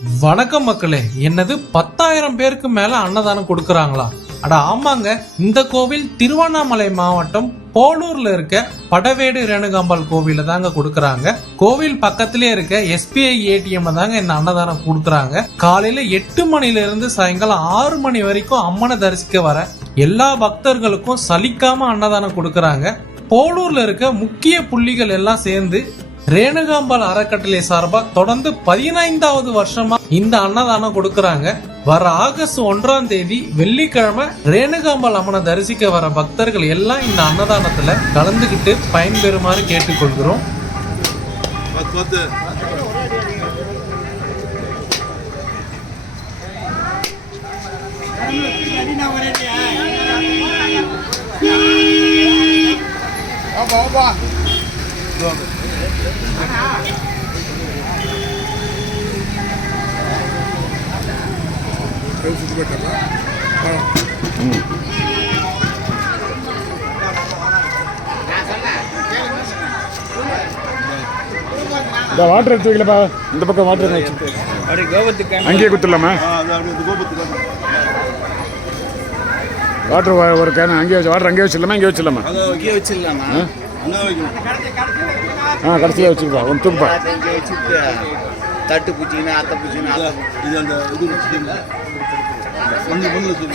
வணக்கம் மக்களே. என்னது பத்தாயிரம் பேருக்கு மேல அன்னதானம் கொடுக்கறாங்களா? அட ஆமாங்க. இந்த கோவில் திருவண்ணாமலை மாவட்டம் போலூர்ல இருக்க படவேடு ரேணுகாம்பாள் கோவில தாங்க கொடுக்கறாங்க. கோவில் பக்கத்திலே இருக்க எஸ்பிஐ ஏடிஎம் தாங்க இந்த அன்னதானம் கொடுக்கறாங்க. காலையில எட்டு மணில இருந்து சாயங்காலம் ஆறு மணி வரைக்கும் அம்மனை தரிசிக்க வர எல்லா பக்தர்களுக்கும் சலிக்காம அன்னதானம் கொடுக்கறாங்க. போலூர்ல இருக்க முக்கிய புள்ளிகள் எல்லாம் சேர்ந்து ரேணுகாம்பாள் அறக்கட்டளை சார்பா தொடர்ந்து பதினைந்தாவது வருஷமா இந்த அன்னதானம் கொடுக்கறாங்க. வர ஆகஸ்ட் ஒன்றாம் தேதி வெள்ளிக்கிழமை ரேணுகாம்பாள் அம்மனை தரிசிக்க வர பக்தர்கள் எல்லாம் இந்த அன்னதானத்துல கலந்துகிட்டு பயன்பெறுமாறு கேட்டுக்கொள்கிறோம். ஆமா இந்த வாட்டர் எடுத்து வைக்கலப்பா. இந்த பக்கம் வாட்டர் வச்சு. அங்கேயே கோபத்துக்கு வாட்டர் ஒரு கேன் அங்கேயே வச்சு வாட்டர் அங்கேயே வச்சிடலாமா? இங்கே வச்சிடலாமா? அதை இங்கே வச்சிடலாமா? ஆ கடைசியில் வச்சுருப்பா ஒன்று வச்சுட்டு தட்டு பூச்சிங்கன்னா அத்தை பூச்சிங்கன்னா இது அந்த இது வச்சுட்டீங்களா ஒன்று ஒன்று இது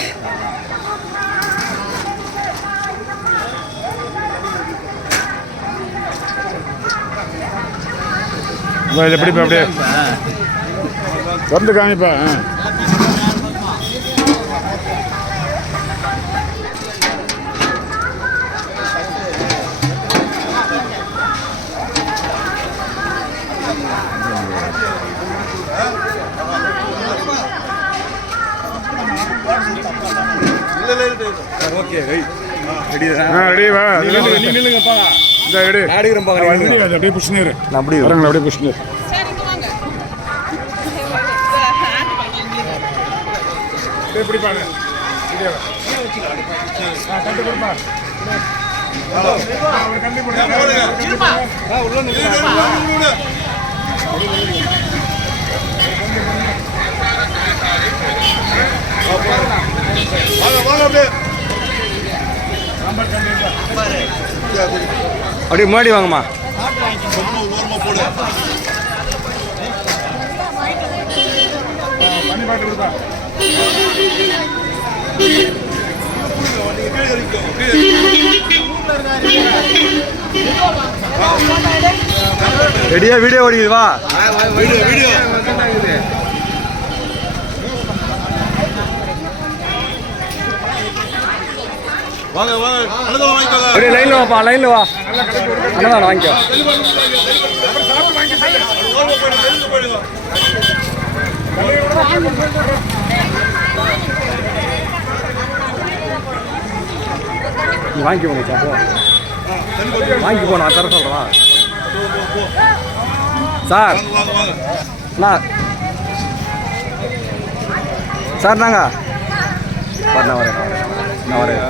எப்படிப்பா அப்படியே. திறந்து காமிப்பா அப்படியே புஷ்ணிரு அப்படியே புஷ்ணிரு சார் இங்க வாங்க. அப்படியே பிடிப்பாங்க வீடியோவை. ஆ தட்டு கொடுப்பா ஒரு கண்ணி வாங்க வாங்க அப்படியே முன்னாடி வாங்கம்மா. ரெடியா வீடியோ ஓடிக்குது வா. வீடியோ வீடியோ வாங்க வாங்க. அழுத வாங்கிக்கோங்க. அப்படியே லைன்ல வாப்பா லைன்ல வா. அண்ணா வாங்கிக்கோ. போயிடுங்க நீ வாங்கி போ நான் தர சொல்கிறேன் சார். சார் நாங்க சார் நான் வரேன் நான் வரேன்.